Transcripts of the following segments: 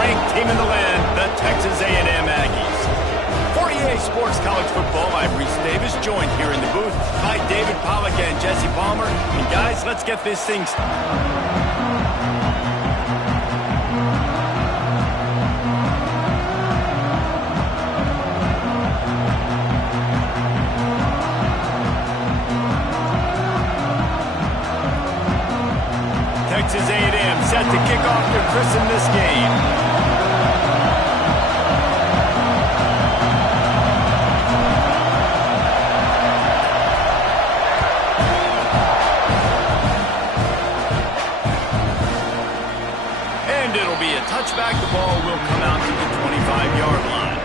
ranked team in the land, the Texas A&M Aggies. For EA Sports College Football, I'm Reese Davis, joined here in the booth by David Pollack and Jesse Palmer. And guys, let's get this thing started. Texas A&M set to kick off to christen this game. And it'll be a touchback. The ball will come out to the 25-yard line.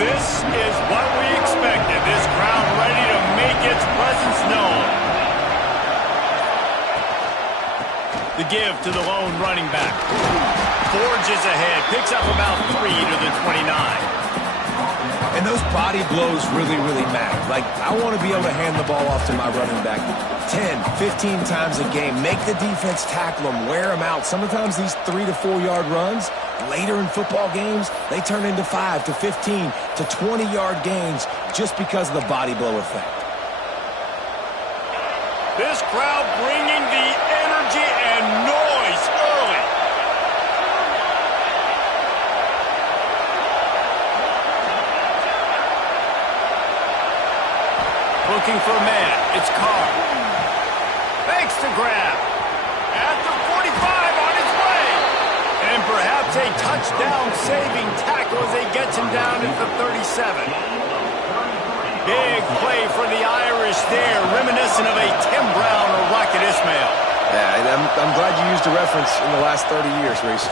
This is what we expected. This crowd ready to make its presence known. The give to the lone running back. Forges ahead. Picks up about 3 to the 29. And those body blows really matter. Like, I want to be able to hand the ball off to my running back 10, 15 times a game. Make the defense tackle them, wear them out. Sometimes these 3 to 4 yard runs, later in football games, they turn into 5 to 15 to 20-yard gains just because of the body blow effect. This crowd bringing the energy and noise early. Looking for a man. It's Carr. Makes the grab. At the 45 on his way. And perhaps a touchdown-saving tackle as he gets him down at the 37. Big play for the Irish there, reminiscent of a Tim Brown or Rocket Ismail. Yeah, and I'm glad you used a reference in the last 30 years, Reese.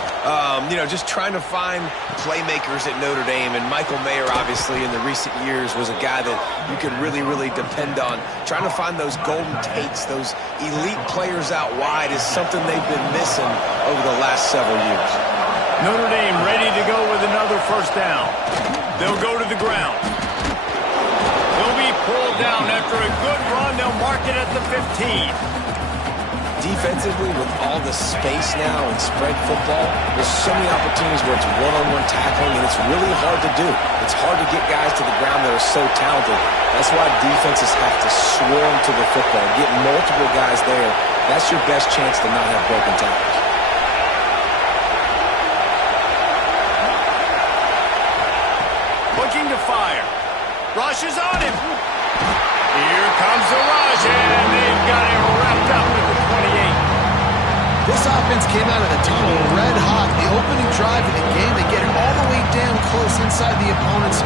Just trying to find playmakers at Notre Dame, and Michael Mayer, obviously, in the recent years, was a guy that you could really depend on. Trying to find those golden takes, those elite players out wide is something they've been missing over the last several years. Notre Dame ready to go with another first down. They'll go to the ground. They'll be pulled down after a good run. They'll mark it at the 15. Defensively, with all the space now and spread football, there's so many opportunities where it's one-on-one tackling, and it's really hard to do. It's hard to get guys to the ground that are so talented. That's why defenses have to swarm to the football, get multiple guys there. That's your best chance to not have broken tackles. Looking to fire. Rush is on him. Here comes the rush, and they've got him wrapped up at the 28. This offense came out of the tunnel red hot. The opening drive of the game, they get it all the way down close inside the opponent's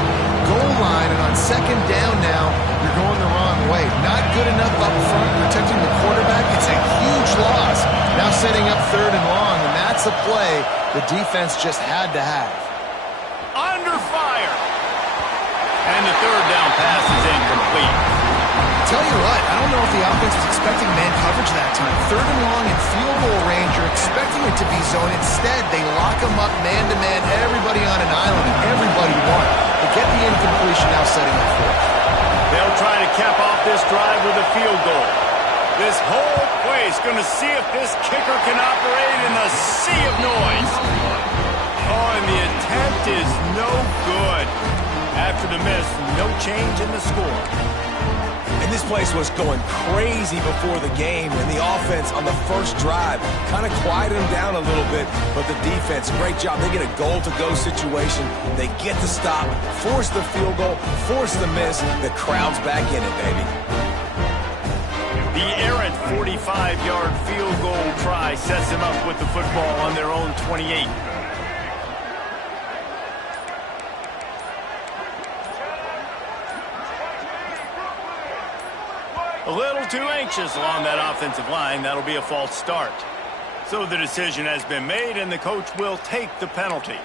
goal line, and on second down now, you're going the wrong way. Not good enough up front protecting the quarterback. It's a huge loss. Now setting up third and long, and that's a play the defense just had to have. Under fire. And the third down pass is incomplete. Tell you what, I don't know if the offense was expecting man coverage that time. Third and long in field goal range, you're expecting it to be zone. Instead, they lock them up man-to-man, everybody on an island, and everybody won. They get the incompletion, now setting up fourth. They'll try to cap off this drive with a field goal. This whole place going to see if this kicker can operate in the sea of noise. Oh, and the attempt is no good. After the miss, no change in the score. And this place was going crazy before the game, and the offense on the first drive kind of quieted them down a little bit, but the defense, great job. They get a goal-to-go situation. They get the stop, force the field goal, force the miss. The crowd's back in it, baby. The errant 45-yard field goal try sets them up with the football on their own 28. A little too anxious along that offensive line. That'll be a false start. So the decision has been made, and the coach will take the penalty.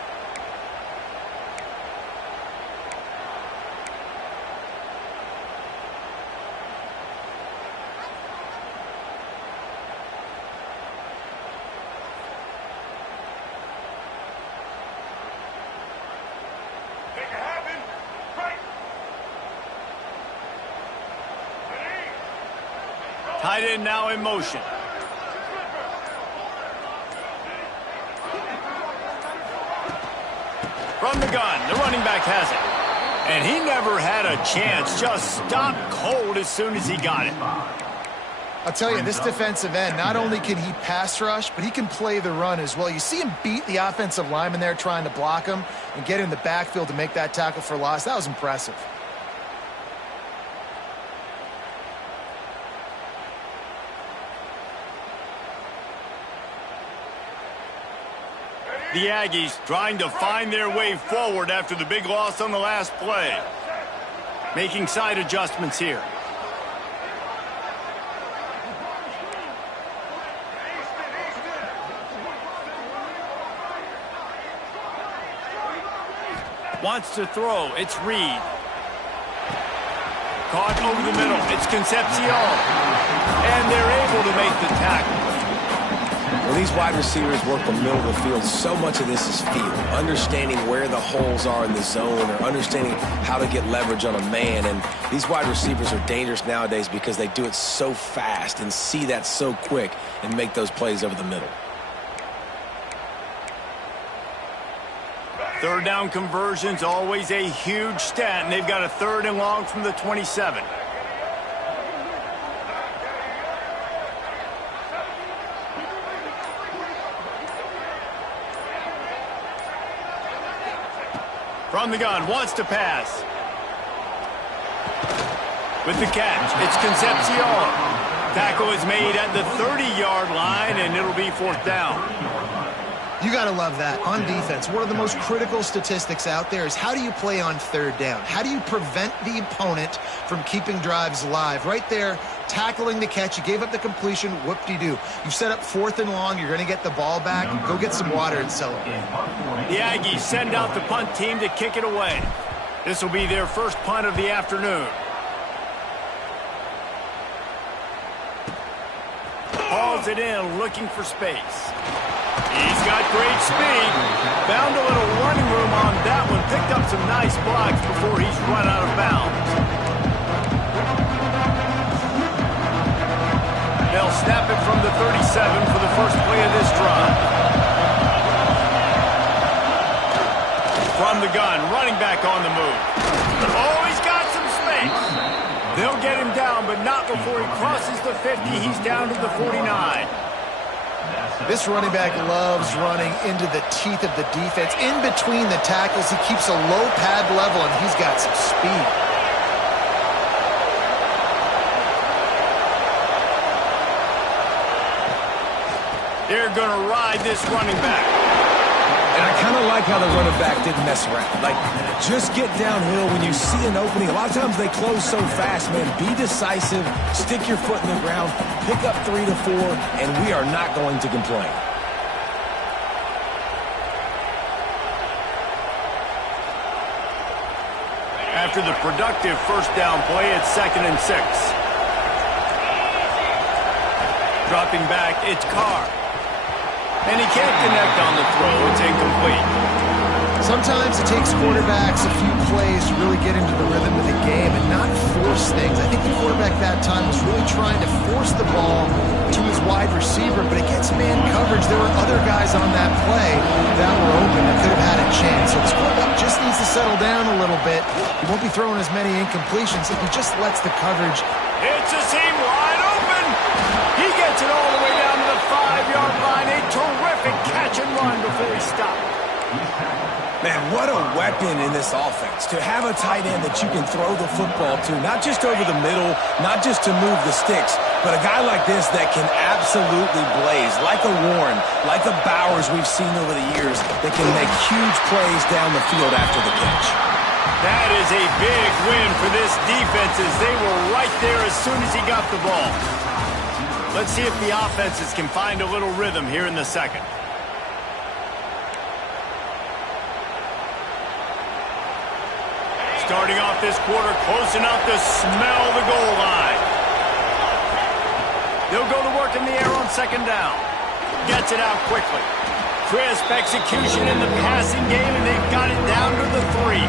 Tight end now in motion. From the gun, the running back has it. And he never had a chance, just stopped cold as soon as he got it. I'll tell you, this defensive end, not only can he pass rush, but he can play the run as well. You see him beat the offensive lineman there trying to block him and get in the backfield to make that tackle for loss. That was impressive. The Aggies trying to find their way forward after the big loss on the last play. Making side adjustments here. Wants to throw. It's Reed. Caught over the middle. It's Concepcion. And they're able to make the tackle. When these wide receivers work the middle of the field, so much of this is feel. Understanding where the holes are in the zone or understanding how to get leverage on a man. And these wide receivers are dangerous nowadays because they do it so fast and see that so quick and make those plays over the middle. Third down conversions, always a huge stat, and they've got a 3rd and long from the 27. From the gun, wants to pass. With the catch, it's Concepcion. Tackle is made at the 30-yard line, and it'll be 4th down. You got to love that. On defense, one of the most critical statistics out there is how do you play on 3rd down? How do you prevent the opponent from keeping drives alive? Right there, tackling the catch. You gave up the completion. Whoop-de-doo. You've set up 4th and long. You're going to get the ball back. Go get some water and celebrate. The Aggies send out the punt team to kick it away. This will be their first punt of the afternoon. Hauls it in, looking for space. He's got great speed. Found a little running room on that one. Picked up some nice blocks before he's run out of bounds. They'll snap it from the 37 for the first play of this drive. From the gun, running back on the move. Oh, he's got some space. They'll get him down, but not before he crosses the 50. He's down to the 49. This running back loves running into the teeth of the defense. In between the tackles, he keeps a low pad level, and he's got some speed. They're going to ride this running back. And I kind of like how the running back didn't mess around. Like, just get downhill when you see an opening. A lot of times they close so fast, man. Be decisive, stick your foot in the ground, pick up 3 to 4, and we are not going to complain. After the productive first down play, it's 2nd and 6. Dropping back, it's Carr. And he can't connect on the throw. It's incomplete. Sometimes it takes quarterbacks a few plays to really get into the rhythm of the game and not force things. I think the quarterback that time was really trying to force the ball to his wide receiver, but against man coverage, there were other guys on that play that were open that could have had a chance. So this quarterback just needs to settle down a little bit. He won't be throwing as many incompletions if he just lets the coverage. It's a seam wide open. He gets it all the way down to the 5-yard line. A terrific catch and run before he stopped. Man, what a weapon in this offense. To have a tight end that you can throw the football to, not just over the middle, not just to move the sticks, but a guy like this that can absolutely blaze, like a Warren, like a Bowers we've seen over the years, that can make huge plays down the field after the catch. That is a big win for this defense as they were right there as soon as he got the ball. Let's see if the offenses can find a little rhythm here in the second. Starting off this quarter close enough to smell the goal line. They'll go to work in the air on 2nd down. Gets it out quickly. Crisp execution in the passing game, and they've got it down to the 3.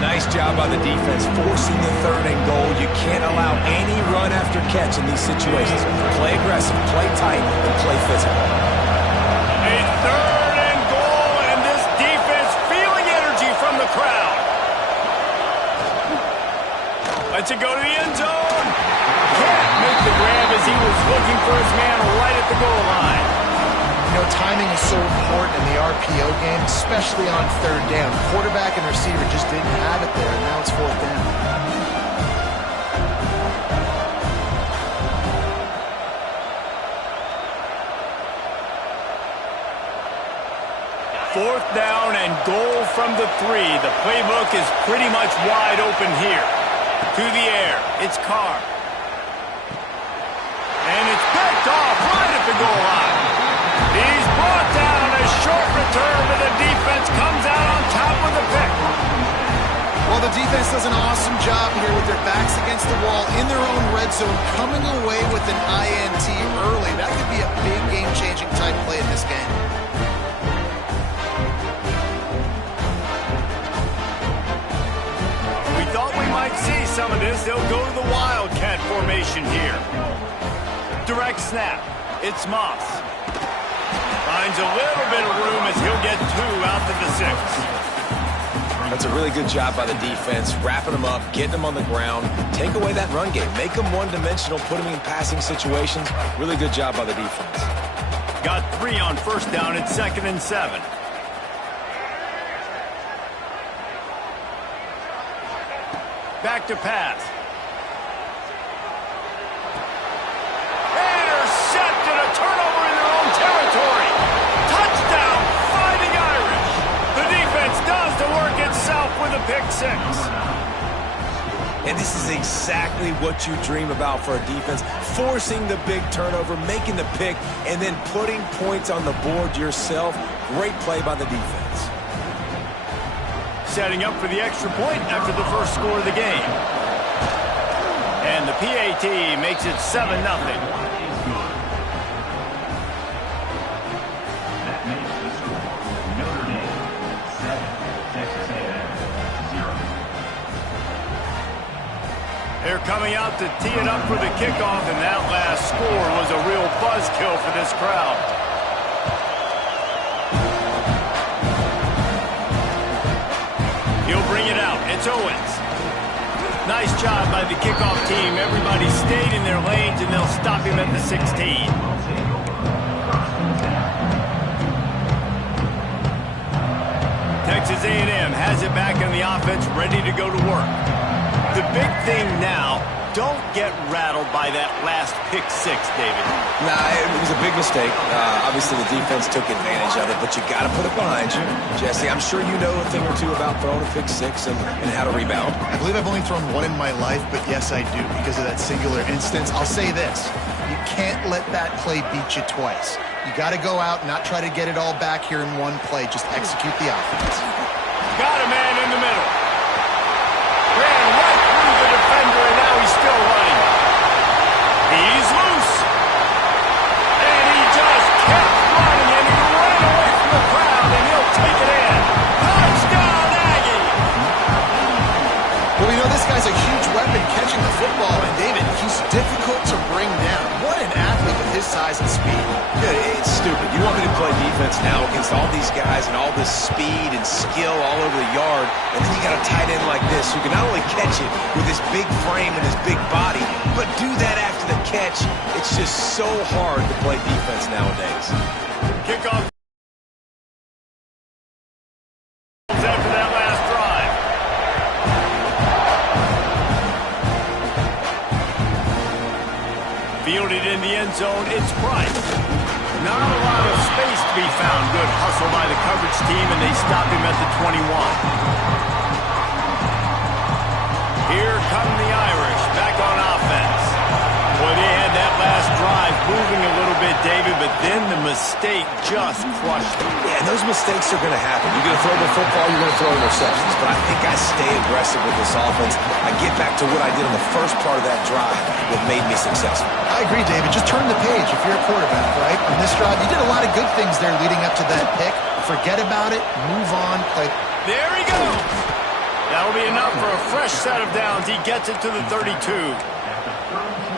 Nice job by the defense, forcing the 3rd and goal. You can't allow any run after catch in these situations. Play aggressive, play tight, and play physical. A 3rd and goal, and this defense feeling energy from the crowd. Lets it go to the end zone. Can't make the grab as he was looking for his man right at the goal line. You know, timing is so important in the RPO game, especially on 3rd down. Quarterback and receiver just didn't have it there, and now it's 4th down. Fourth down and goal from the 3. The playbook is pretty much wide open here. To the air, it's Carr. And it's picked off right at the goal line. He's brought down, a short return, but the defense comes out on top with the pick. Well, the defense does an awesome job here with their backs against the wall in their own red zone, coming away with an INT early. That could be a big game-changing type play in this game. We thought we might see some of this. They'll go to the Wildcat formation here. Direct snap. It's Moss. Finds a little bit of room as he'll get 2 out to the 6. That's a really good job by the defense, wrapping them up, getting them on the ground, take away that run game, make them one-dimensional, put them in passing situations. Really good job by the defense. Got 3 on 1st down at 2nd and 7. Back to pass. Intercepted, a turnover in their own territory. Touchdown, Fighting Irish. The defense does the work itself with a pick 6. And this is exactly what you dream about for a defense, forcing the big turnover, making the pick, and then putting points on the board yourself. Great play by the defense. Setting up for the extra point after the first score of the game. And the PAT makes it 7-0. They're coming out to tee it up for the kickoff, and that last score was a real buzzkill for this crowd. He'll bring it out. It's Owens. Nice job by the kickoff team. Everybody stayed in their lanes, and they'll stop him at the 16. Texas A&M has it back in the offense, ready to go to work. The big thing now, don't get rattled by that last pick 6, David. Nah, it was a big mistake. Obviously, the defense took advantage of it, but you got to put it behind you. Jesse, I'm sure you know a thing or two about throwing a pick 6 and how to rebound. I believe I've only thrown 1 in my life, but yes, I do because of that singular instance. I'll say this. You can't let that play beat you twice. You got to go out and not try to get it all back here in one play. Just execute the offense. Got a man in the middle. Ran right through the defender, and now he's still running. He's loose. And he just kept running, and he ran away from the crowd, and he'll take it in. Touchdown, Aggie! Well, we know this guy's a huge weapon catching the football, and David, he's difficult to bring down. What an athlete with his size and speed. Yeah, it's stupid. You want me to play defense now against all these guys and all this speed and skill all over the yard, and then you got a tight end like this who can not only catch it with his big frame and his big body, but do that after the catch. It's just so hard to play defense nowadays. Kickoff after that last drive. Fielded in the end zone, it's Price. Not a lot of space to be found. Good hustle by the coverage team, and they stop him at the 21. Here come the Irish, back on offense. Boy, they had that last drive moving a little bit, David, but then the mistake just crushed them. Yeah, and those mistakes are going to happen. You're going to throw the football, you're going to throw interceptions. But I think I stay aggressive with this offense. I get back to what I did in the first part of that drive that made me successful. I agree, David. Just turn the page if you're a quarterback, right? On this drive, you did a lot of good things there leading up to that pick. Forget about it, move on, play. There he goes. That'll be enough for a fresh set of downs. He gets it to the 32.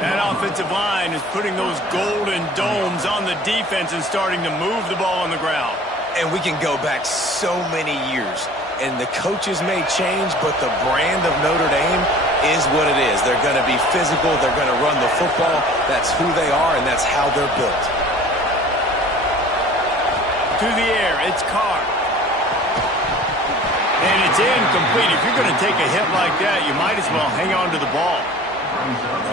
That offensive line is putting those golden domes on the defense and starting to move the ball on the ground. And we can go back so many years. And the coaches may change, but the brand of Notre Dame is what it is. They're going to be physical. They're going to run the football. That's who they are, and that's how they're built. To the air, it's Carr. And it's incomplete. If you're going to take a hit like that, you might as well hang on to the ball.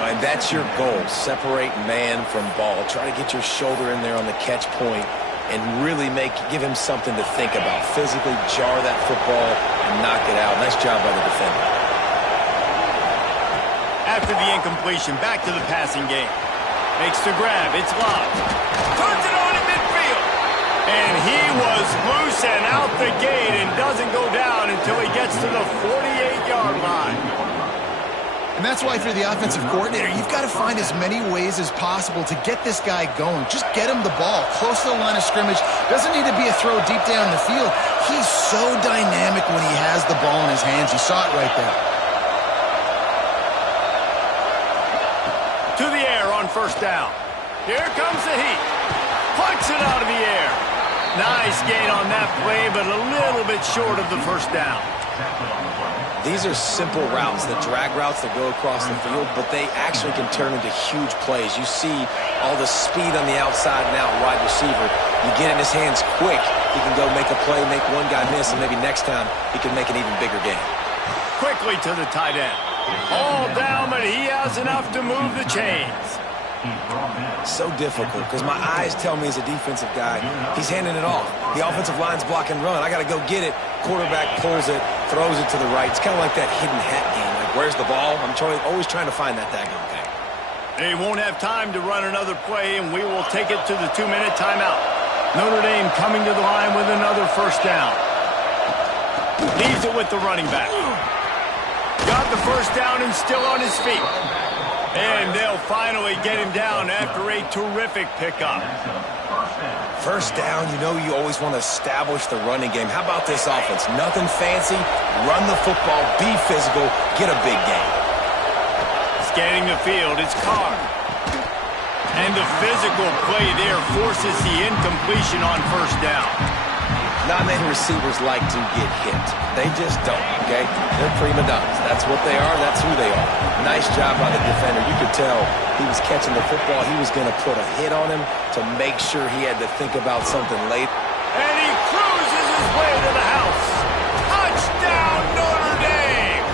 And that's your goal. Separate man from ball. Try to get your shoulder in there on the catch point and really give him something to think about. Physically jar that football and knock it out. Nice job by the defender. After the incompletion, back to the passing game. Makes the grab. It's locked. Turns it on in midfield. And he was loose and out the gate and doesn't go down until he gets to the 48-yard line. And that's why, if you're the offensive coordinator, you've got to find as many ways as possible to get this guy going. Just get him the ball close to the line of scrimmage. Doesn't need to be a throw deep down the field. He's so dynamic when he has the ball in his hands. You saw it right there. To the air on first down. Here comes the heat. Plucks it out of the air. Nice gain on that play, but a little bit short of the first down. These are simple routes, the drag routes that go across the field, but they actually can turn into huge plays. You see all the speed on the outside now, wide receiver. You get in his hands quick, he can go make a play, make one guy miss, and maybe next time he can make an even bigger game. Quickly to the tight end. All down, but he has enough to move the chains. So difficult, because my eyes tell me as a defensive guy, he's handing it off. The offensive line's block and run. I got to go get it. Quarterback pulls it, throws it to the right. It's kind of like that hidden hat game. Like, where's the ball? I'm always trying to find that daggone thing. They won't have time to run another play, and we will take it to the 2-minute timeout. Notre Dame coming to the line with another first down. Leaves it with the running back. Got the first down and still on his feet. And they'll finally get him down after a terrific pickup. First down, you always want to establish the running game. How about this offense? Nothing fancy. Run the football, be physical, get a big gain. Scanning the field, it's Carr. And the physical play there forces the incompletion on first down. Not many receivers like to get hit. They just don't, okay? They're prima donnas. That's what they are. That's who they are. Nice job by the defender. You could tell he was catching the football. He was going to put a hit on him to make sure he had to think about something late. And he cruises his way to the house. Touchdown, Notre Dame!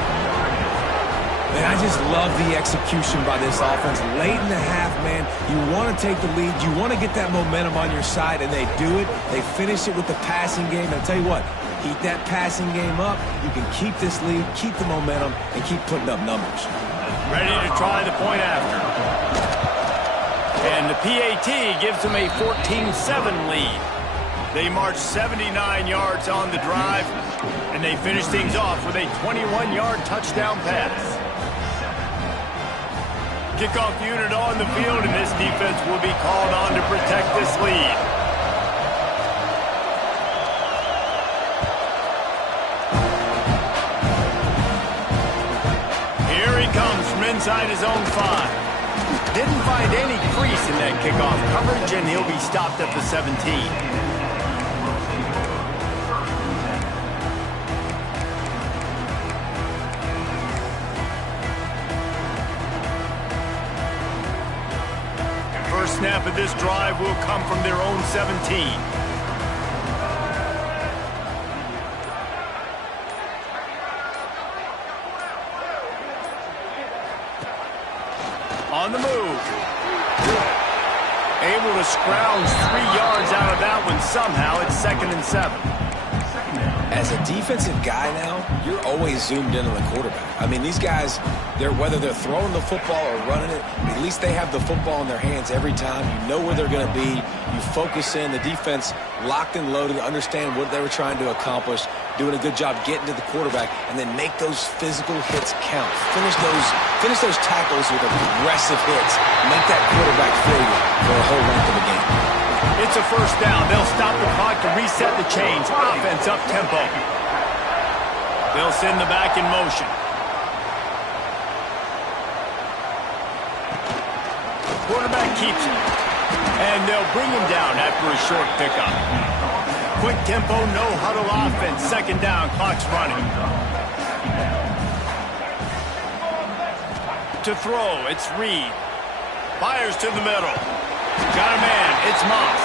Man, I just love the execution by this offense. Late in the half, man, you want to take the lead. You want to get that momentum on your side, and they do it. They finish it with the passing game. And I'll tell you what, keep that passing game up. You can keep this lead, keep the momentum, and keep putting up numbers. Ready to try the point after. And the PAT gives them a 14-7 lead. They march 79 yards on the drive, and they finish things off with a 21-yard touchdown pass. Kickoff unit on the field, and this defense will be called on to protect this lead. Here he comes from inside his own 5. Didn't find any crease in that kickoff coverage, and he'll be stopped at the 17. Snap of this drive will come from their own 17. On the move. Able to scrounge 3 yards out of that one somehow. It's 2nd and 7. As a defensive guy now, you're always zoomed in on the quarterback. I mean, these guys, whether they're throwing the football or running it, at least they have the football in their hands every time. You know where they're going to be. You focus in. The defense locked and loaded, understand what they were trying to accomplish, doing a good job getting to the quarterback, and then make those physical hits count. Finish those tackles with aggressive hits. Make that quarterback feel you for the whole length of the game. It's a first down. They'll stop the clock to reset the chains. Offense up tempo. They'll send the back in motion. Quarterback keeps it. And they'll bring him down after a short pickup. Quick tempo, no huddle offense. Second down, clock's running. To throw, it's Reed. Fires to the middle. Got a man, it's Moss.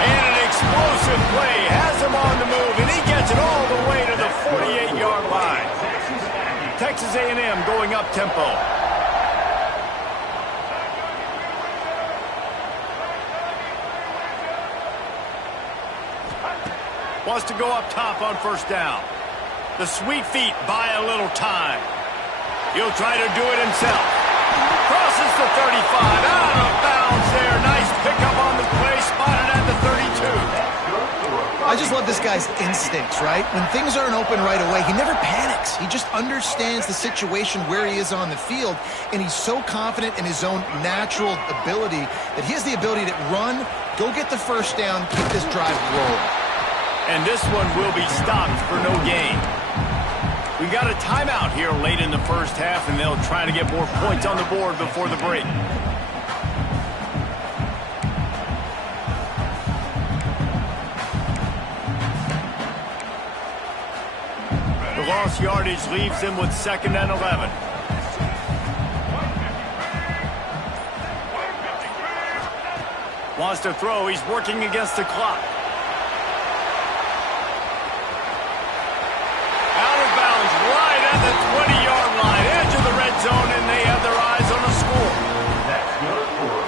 And an explosive play has him on the move, and he gets it all the way to the 48-yard line. Texas A&M going up tempo. Wants to go up top on first down. The sweet feet buy a little time. He'll try to do it himself. Crosses the 35, out of bounds there. Nice pickup on the play, spotted at the 32. I just love this guy's instincts, right? When things aren't open right away, he never panics. He just understands the situation where he is on the field, and he's so confident in his own natural ability that he has the ability to run, go get the first down, keep this drive rolling. And this one will be stopped for no gain. We got a timeout here late in the first half, and they'll try to get more points on the board before the break. The lost yardage leaves them with 2nd and 11. Wants to throw. He's working against the clock. The 20-yard line, edge of the red zone, and they have their eyes on a score.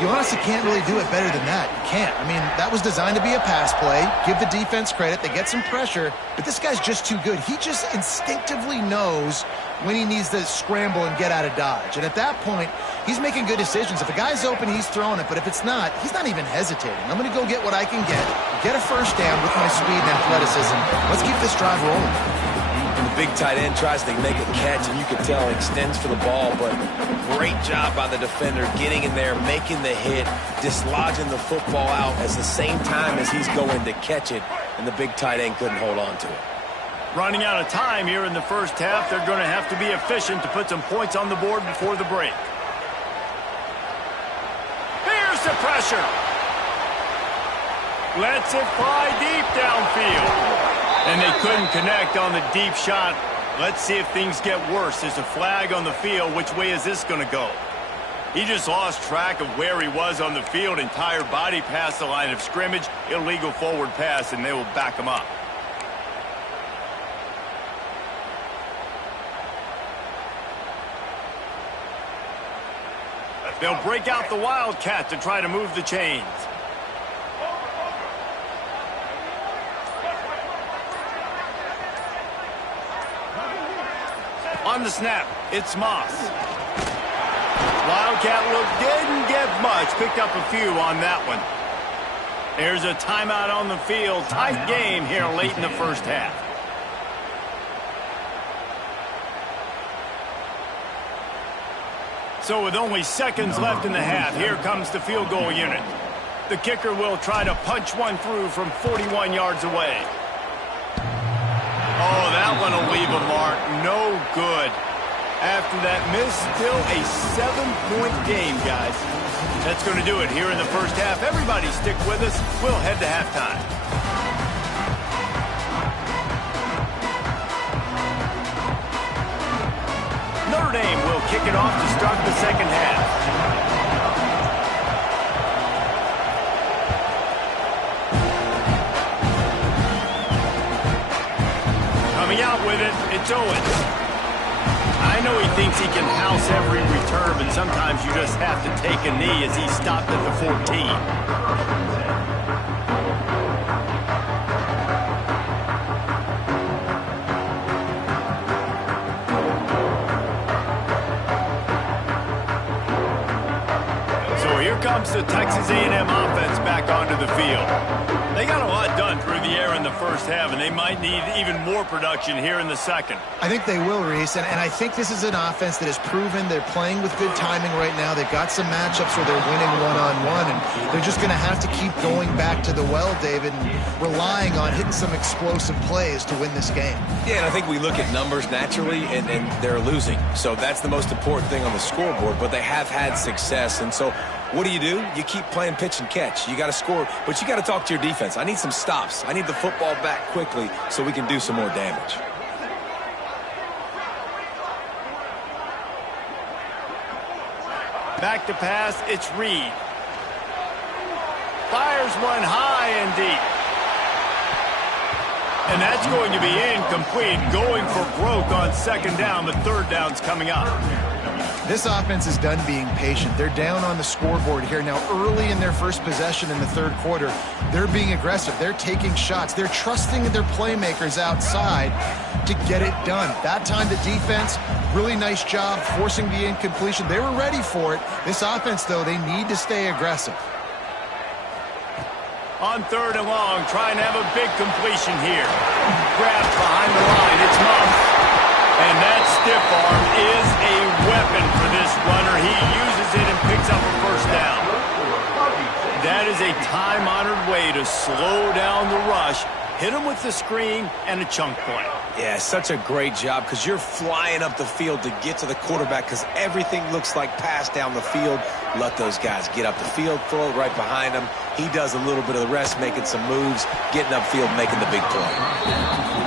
You honestly can't really do it better than that. You can't. I mean, that was designed to be a pass play. Give the defense credit. They get some pressure, but this guy's just too good. He just instinctively knows when he needs to scramble and get out of dodge. And at that point, he's making good decisions. If a guy's open, he's throwing it, but if it's not, he's not even hesitating. I'm going to go get what I can get a first down with my speed and athleticism. Let's keep this drive rolling. The big tight end tries to make a catch, and you can tell he extends for the ball, but great job by the defender getting in there, making the hit, dislodging the football out at the same time as he's going to catch it, and the big tight end couldn't hold on to it. Running out of time here in the first half, they're going to have to be efficient to put some points on the board before the break. Here's the pressure. Lets it fly deep downfield. And they couldn't connect on the deep shot. Let's see if things get worse. There's a flag on the field. Which way is this going to go? He just lost track of where he was on the field. Entire body past the line of scrimmage. Illegal forward pass, and they will back him up. They'll break out the Wildcat to try to move the chains. On the snap, it's Moss. Wildcat look didn't get much. Picked up a few on that one. There's a timeout on the field. Tight game here late in the first half. So with only seconds left in the half, here comes the field goal unit. The kicker will try to punch one through from 41 yards away. Oh, that one will leave a mark. No good. After that miss, still a 7-point game, guys. That's going to do it here in the first half. Everybody stick with us. We'll head to halftime. Notre Dame will kick it off to start the second half. Out with it, it's Owens. I know he thinks he can house every return, but sometimes you just have to take a knee as he stopped at the 14. So here comes the Texas A&M offense back onto the field. They got a lot done through the air in the first half, and they might need even more production here in the second. I think they will, Reese, and I think this is an offense that has proven they're playing with good timing right now. They've got some matchups where they're winning one-on-one, and they're just going to have to keep going back to the well, David, and relying on hitting some explosive plays to win this game. Yeah, and I think we look at numbers naturally, and they're losing. So that's the most important thing on the scoreboard, but they have had success, and so what do? You keep playing pitch and catch. You got to score, but you got to talk to your defense. I need some stops. I need the football back quickly so we can do some more damage. Back to pass, it's Reed. Fires one high and deep. And that's going to be incomplete. Going for broke on second down. The third down's coming up. This offense is done being patient. They're down on the scoreboard here. Now, early in their first possession in the third quarter, they're being aggressive. They're taking shots. They're trusting their playmakers outside to get it done. That time, the defense, really nice job forcing the incompletion. They were ready for it. This offense, though, they need to stay aggressive. On third and long, trying to have a big completion here. Grabbed behind the line. It's Muff. And that stiff arm is a weapon for this runner. He uses it and picks up a first down. That is a time-honored way to slow down the rush, hit him with the screen, and a chunk play. Yeah, such a great job because you're flying up the field to get to the quarterback because everything looks like pass down the field. Let those guys get up the field, throw it right behind him. He does a little bit of the rest, making some moves, getting upfield, making the big play.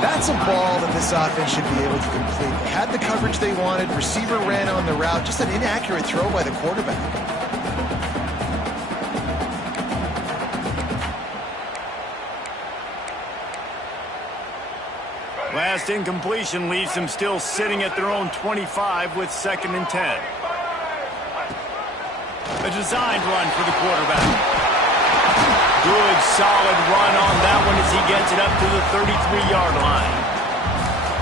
That's a ball that this offense should be able to complete. They had the coverage they wanted. Receiver ran on the route. Just an inaccurate throw by the quarterback. Last incompletion leaves them still sitting at their own 25 with 2nd and 10. A designed run for the quarterback. Good, solid run on that one as he gets it up to the 33-yard line.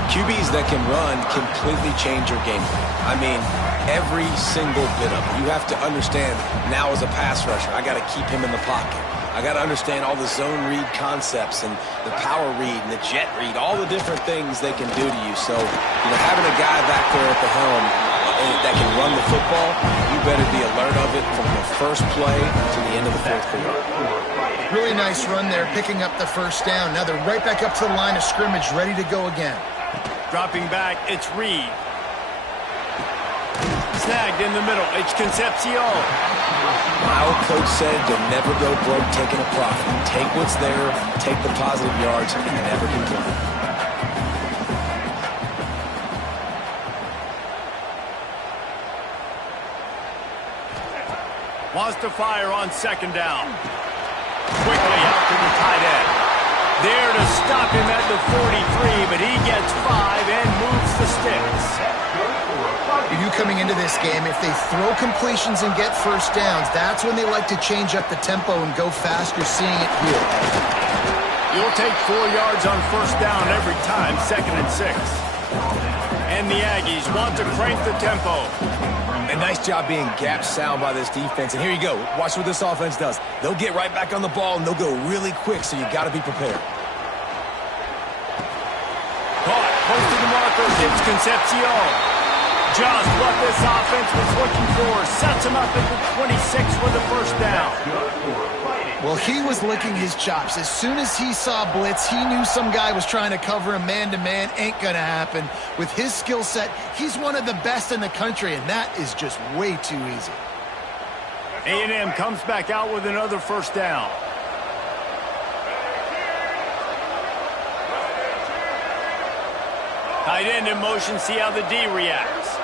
QBs that can run completely change your game plan. I mean, every single bit of it. You have to understand now as a pass rusher, I got to keep him in the pocket. I got to understand all the zone read concepts and the power read and the jet read, all the different things they can do to you. So, having a guy back there at the helm that can run the football, you better be alert of it from the first play to the end of the fourth quarter. Really nice run there, picking up the first down. Now they're right back up to the line of scrimmage, ready to go again. Dropping back, it's Reed. Snagged in the middle, it's Concepcion. My old coach said you'll never go broke taking a profit. Take what's there, take the positive yards, and never complain. Wants to fire on second down. Quickly out to the tight end. There to stop him at the 43, but he gets 5 and moves the sticks. You knew coming into this game, if they throw completions and get first downs, that's when they like to change up the tempo and go fast. You're seeing it here. You'll take 4 yards on first down every time, 2nd and 6. And the Aggies want to crank the tempo. A nice job being gap sound by this defense. And here you go. Watch what this offense does. They'll get right back on the ball, and they'll go really quick, so you got to be prepared. Caught, close to the marker, it's Concepcion. Just what this offense was looking for. Sets him up at the 26 for the first down. Well, he was licking his chops. As soon as he saw blitz, he knew some guy was trying to cover him man-to-man. Ain't going to happen. With his skill set, he's one of the best in the country, and that is just way too easy. A&M comes back out with another first down. Tight end in motion, see how the D reacts.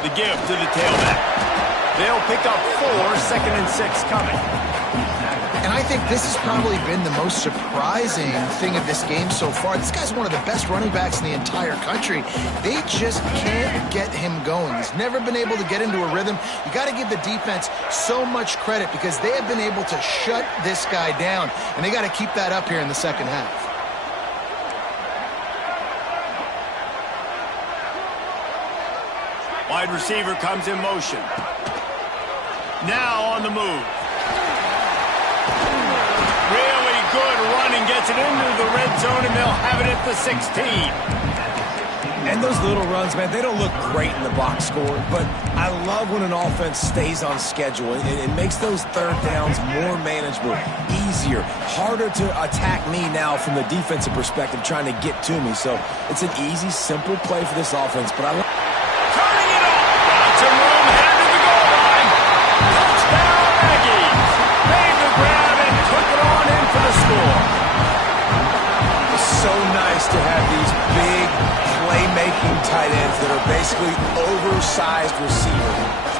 The give to the tailback. They'll pick up 4, 2nd and 6 coming. And I think this has probably been the most surprising thing of this game so far. This guy's one of the best running backs in the entire country. They just can't get him going. He's never been able to get into a rhythm. You got to give the defense so much credit because they have been able to shut this guy down, and they got to keep that up here in the second half. Wide receiver comes in motion. Now on the move. Really good running, gets it into the red zone, and they'll have it at the 16. And those little runs, man, they don't look great in the box score, but I love when an offense stays on schedule. It makes those third downs more manageable, easier, harder to attack me now from the defensive perspective trying to get to me. So it's an easy, simple play for this offense, but I love turning it up. Got some room, headed to the goal line. Touchdown, Aggies. Made the grab and took it on in for the score. It's so nice to have these big, playmaking tight ends that are basically oversized receivers.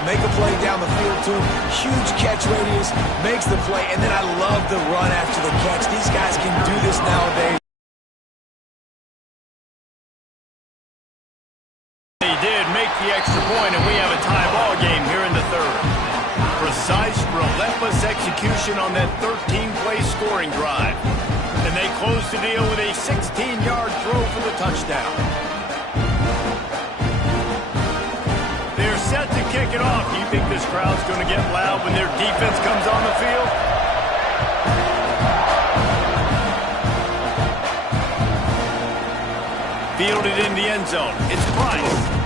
Make a play down the field to him, huge catch radius, makes the play, and then I love the run after the catch. These guys can do this nowadays. They did make the extra point, and we have a tie ball game here in the third. Precise, relentless execution on that 13-play scoring drive. And they close the deal with a 16-yard throw for the touchdown. They're set to kick it off. Do you think this crowd's going to get loud when their defense comes on the field? Fielded in the end zone. It's Price.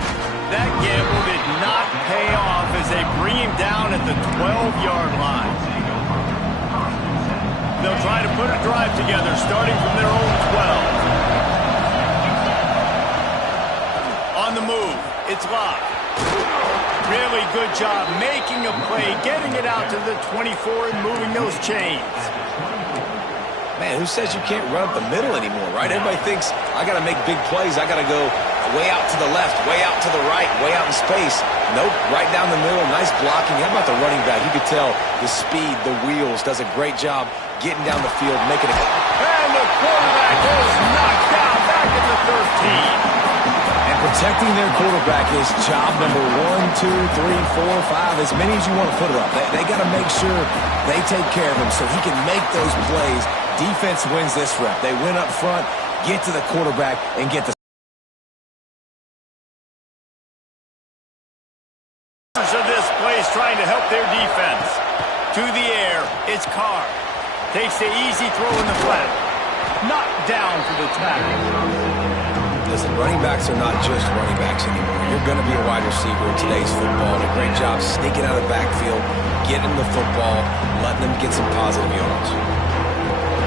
That gamble did not pay off as they bring him down at the 12-yard line. They'll try to put a drive together starting from their own 12. On the move, it's Locke. Really good job making a play, getting it out to the 24 and moving those chains. Man, who says you can't run up the middle anymore, right? Everybody thinks, I got to make big plays. I got to go way out to the left, way out to the right, way out in space. Nope, right down the middle, nice blocking. How about the running back? You could tell the speed, the wheels, does a great job getting down the field, making it. And the quarterback is knocked down back at the 13. And protecting their quarterback is job number 1, 2, 3, 4, 5, as many as you want to put it up. They got to make sure they take care of him so he can make those plays. Defense wins this rep. They win up front, get to the quarterback, and get the. Of this play is trying to help their defense. To the air, it's Carr. Takes the easy throw in the flat. Knocked down for the tackle. Listen, running backs are not just running backs anymore. You're going to be a wide receiver in today's football. And a great job sneaking out of the backfield, getting the football, letting them get some positive yards.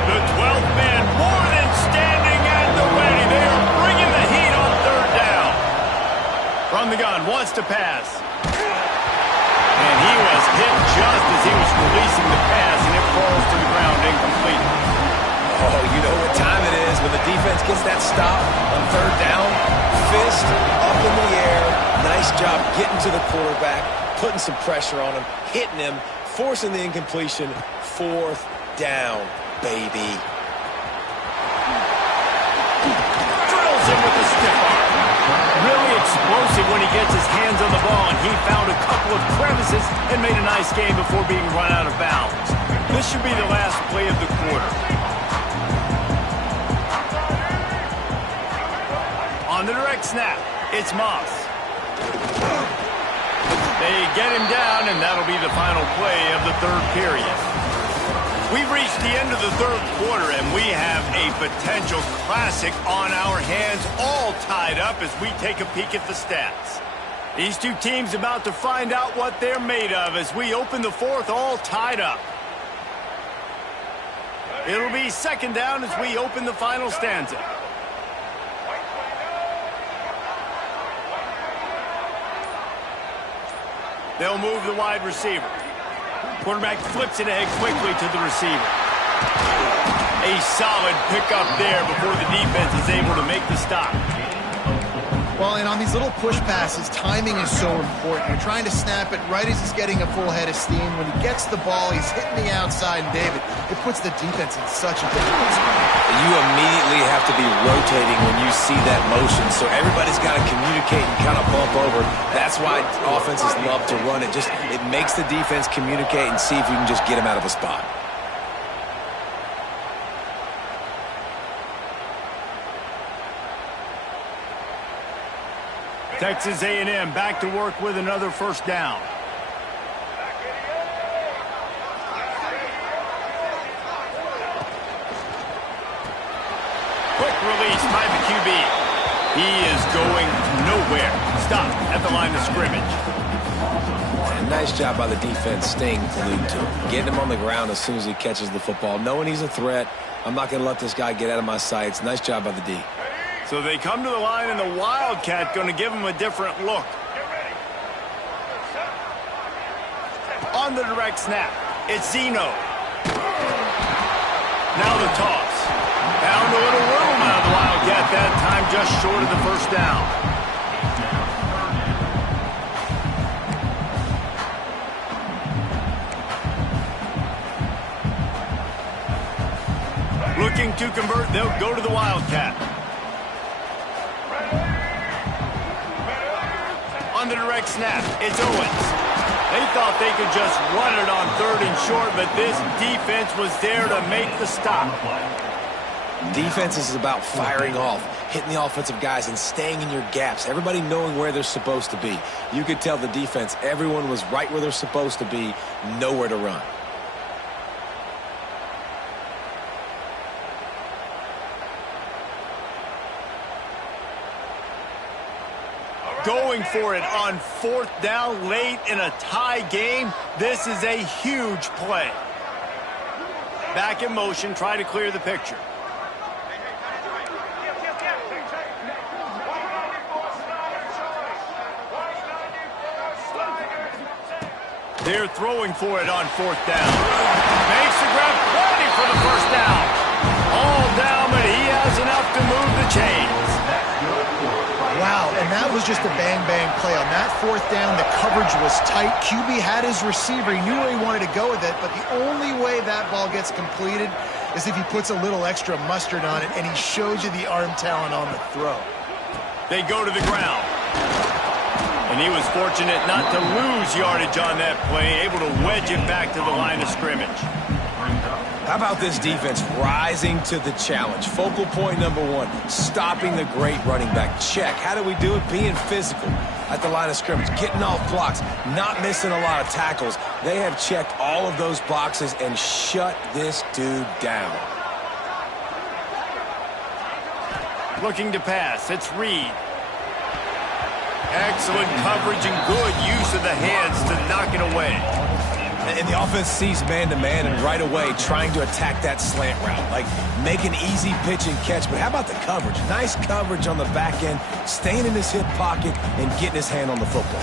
The 12th man more than standing at the ready. They are bringing the heat on third down. From the gun, wants to pass. And he was hit just as he was releasing the pass, and it falls to the ground incomplete. Oh, you know what time it is when the defense gets that stop on third down. Fist up in the air. Nice job getting to the quarterback, putting some pressure on him, hitting him, forcing the incompletion. Fourth down, baby. Drills him with a stiff arm. Really explosive when he gets his hands on the ball, and he found a couple of crevices and made a nice game before being run out of bounds. This should be the last play of the quarter. On the direct snap, it's Moss. They get him down, and that'll be the final play of the third period. We've reached the end of the third quarter, and we have a potential classic on our hands, all tied up as we take a peek at the stats. These two teams about to find out what they're made of as we open the fourth, all tied up. It'll be second down as we open the final stanza. They'll move the wide receiver. Quarterback flips it ahead quickly to the receiver. A solid pickup there before the defense is able to make the stop. Well, and on these little push passes, timing is so important. You're trying to snap it right as he's getting a full head of steam. When he gets the ball, he's hitting the outside, and David, it puts the defense in such a difficult spot. You immediately have to be rotating when you see that motion, so everybody's got to communicate and kind of bump over. That's why offenses love to run it. It makes the defense communicate and see if you can just get him out of a spot. Texas A&M back to work with another first down. released by the QB. He is going nowhere. Stop at the line of scrimmage. And nice job by the defense staying glued to him. Getting him on the ground as soon as he catches the football. Knowing he's a threat, I'm not going to let this guy get out of my sights. Nice job by the D. So they come to the line, and the Wildcat going to give him a different look. On the direct snap, it's Zeno. Now the toss. Found a little room out of the Wildcat that time, just short of the first down. Looking to convert, they'll go to the Wildcat. On the direct snap, it's Owens. They thought they could just run it on 3rd and short, but this defense was there to make the stop. Defense is about firing off, hitting the offensive guys, and staying in your gaps. Everybody knowing where they're supposed to be. You could tell the defense, everyone was right where they're supposed to be, nowhere to run. Going for it on 4th down late in a tie game. This is a huge play. Back in motion, try to clear the picture. They're throwing for it on 4th down. Makes the grab, plenty for the first down. All down, but he has enough to move the chains. Wow, and that was just a bang-bang play. On that 4th down, the coverage was tight. QB had his receiver. He knew where he wanted to go with it, but the only way that ball gets completed is if he puts a little extra mustard on it, and he shows you the arm talent on the throw. They go to the ground. And he was fortunate not to lose yardage on that play, able to wedge it back to the line of scrimmage. How about this defense rising to the challenge? Focal point number 1, stopping the great running back. Check. How do we do it? Being physical at the line of scrimmage, getting off blocks, not missing a lot of tackles. They have checked all of those boxes and shut this dude down. Looking to pass. It's Reed. Excellent coverage and good use of the hands to knock it away. And the offense sees man-to-man and right away trying to attack that slant route. Like, make an easy pitch and catch. But how about the coverage? Nice coverage on the back end, staying in his hip pocket and getting his hand on the football.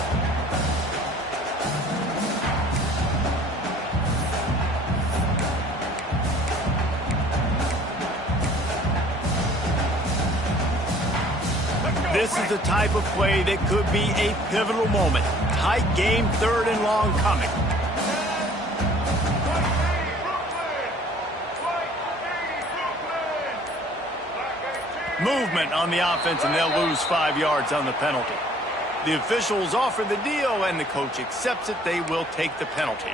This is the type of play that could be a pivotal moment. Tight game, 3rd and long coming. Movement on the offense, and they'll lose 5 yards on the penalty. The officials offer the deal, and the coach accepts it. They will take the penalty.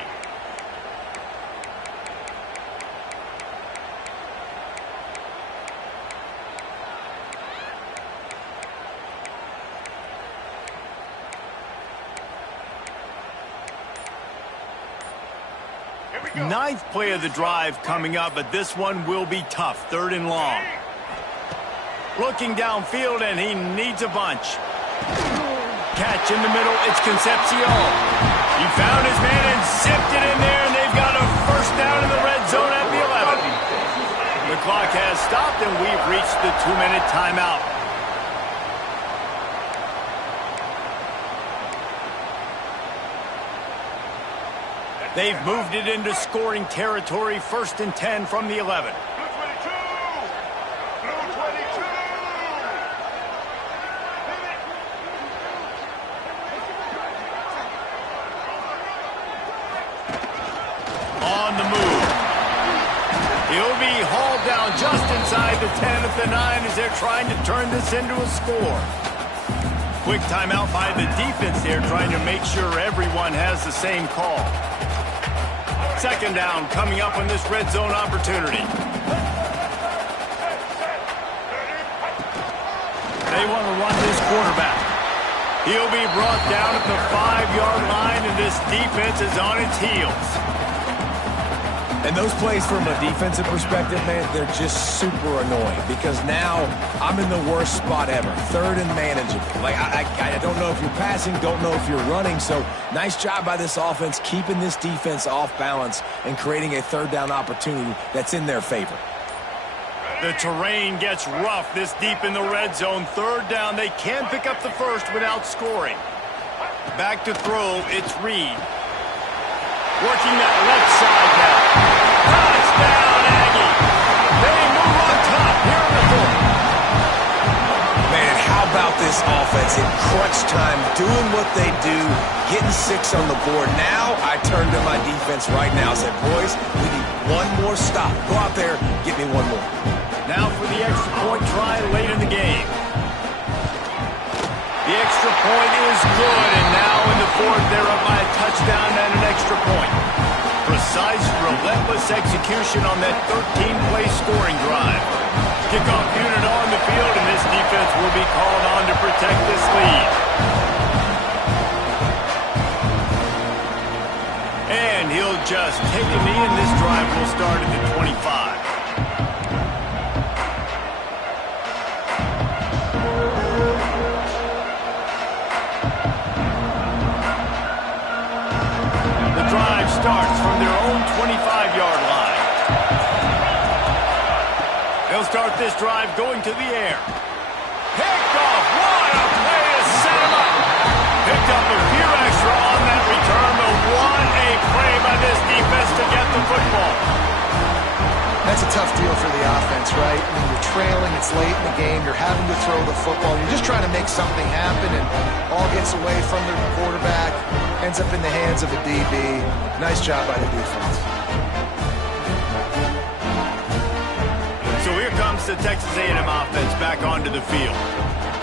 Ninth play of the drive coming up, but this one will be tough. 3rd and long. Looking downfield, and he needs a bunch. Catch in the middle, it's Concepcion. He found his man and zipped it in there, and they've got a first down in the red zone at the 11. The clock has stopped, and we've reached the 2-minute timeout. They've moved it into scoring territory, 1st and 10 from the 11. On the move. He'll be hauled down just inside the 10 at the 9 as they're trying to turn this into a score. Quick timeout by the defense there, trying to make sure everyone has the same call. 2nd down coming up on this red zone opportunity. They want to run this quarterback. He'll be brought down at the 5-yard line, and this defense is on its heels. And those plays from a defensive perspective, man, they're just super annoying because now I'm in the worst spot ever, third and manageable. Like, I don't know if you're passing, don't know if you're running, so nice job by this offense keeping this defense off balance and creating a third down opportunity that's in their favor. The terrain gets rough this deep in the red zone. Third down, they can pick up the first without scoring. Back to throw, it's Reed. Working that left side now. Touchdown, Aggie. They move on top here in the fourth. Man, how about this offense in crunch time, doing what they do, getting 6 on the board. Now I turn to my defense right now and say, boys, we need one more stop. Go out there, get me one more. Now for the extra point try late in the game. The extra point is good, and now in the fourth, they're up by a touchdown and an extra point. Precise, relentless execution on that 13-play scoring drive. Kickoff unit on the field, and this defense will be called on to protect this lead. And he'll just take a knee, and this drive will start at the 25. Starts from their own 25-yard line. They'll start this drive going to the air. Picked off. What a play to set him up. Picked up a few extra on that return, but what a play by this defense to get the football. That's a tough deal for the offense, right? I mean, you're trailing, it's late in the game, you're having to throw the football, you're just trying to make something happen, and all gets away from the quarterback, ends up in the hands of a DB. Nice job by the defense. So here comes the Texas A&M offense back onto the field.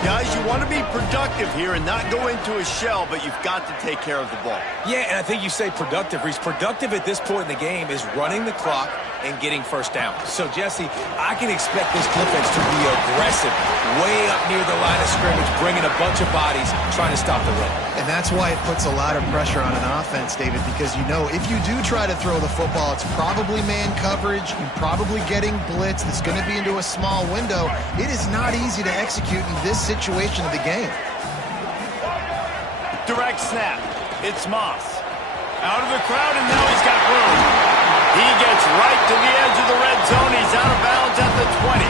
Guys, you want to be productive here and not go into a shell, but you've got to take care of the ball. Yeah, and I think you say productive, Reese. Productive at this point in the game is running the clock and getting first down. So, Jesse, I can expect this defense to be aggressive, way up near the line of scrimmage, bringing a bunch of bodies, trying to stop the run. And that's why it puts a lot of pressure on an offense, David, because you know if you do try to throw the football, it's probably man coverage, you're probably getting blitz, it's going to be into a small window. It is not easy to execute in this situation of the game. Direct snap. It's Moss. Out of the crowd, and now he's got room. He gets right to the edge of the red zone. He's out of bounds at the 20.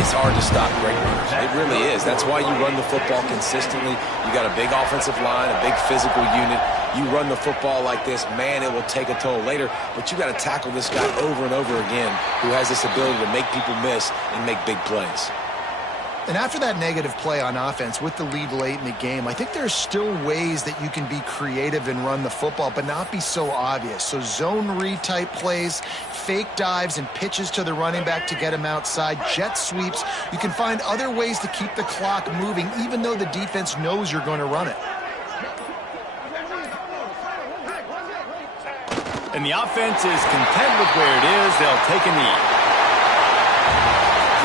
It's hard to stop great runners. It really is. That's why you run the football consistently. You got a big offensive line, a big physical unit. You run the football like this, man, it will take a toll later. But you got to tackle this guy over and over again who has this ability to make people miss and make big plays. And after that negative play on offense with the lead late in the game, I think there's still ways that you can be creative and run the football, but not be so obvious. So zone read type plays, fake dives and pitches to the running back to get him outside, jet sweeps. You can find other ways to keep the clock moving, even though the defense knows you're going to run it. And the offense is content with where it is. They'll take a knee.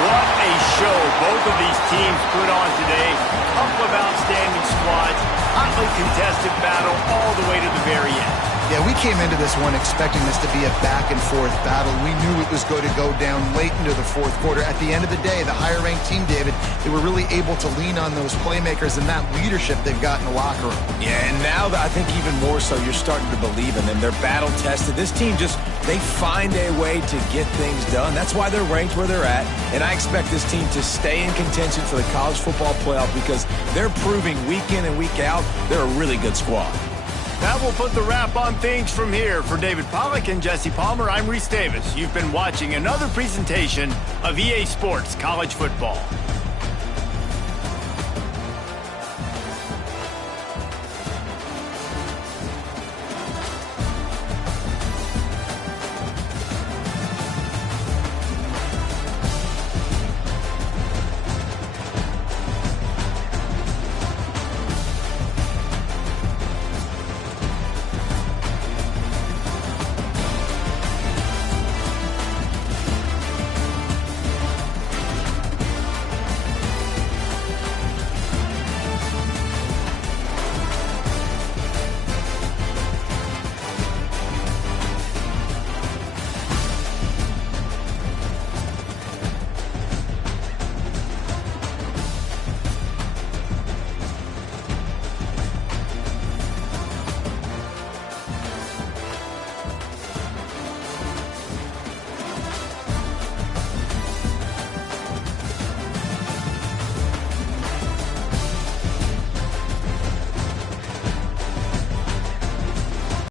What a show both of these teams put on today. Couple of outstanding squads, hotly contested battle all the way to the very end. Yeah, we came into this one expecting this to be a back-and-forth battle. We knew it was going to go down late into the fourth quarter. At the end of the day, the higher-ranked team, David, they were really able to lean on those playmakers and that leadership they've got in the locker room. Yeah, and now I think even more so, you're starting to believe in them. They're battle-tested. This team they find a way to get things done. That's why they're ranked where they're at. And I expect this team to stay in contention for the college football playoff because they're proving week in and week out they're a really good squad. That will put the wrap on things from here. For David Pollack and Jesse Palmer, I'm Reese Davis. You've been watching another presentation of EA Sports College Football.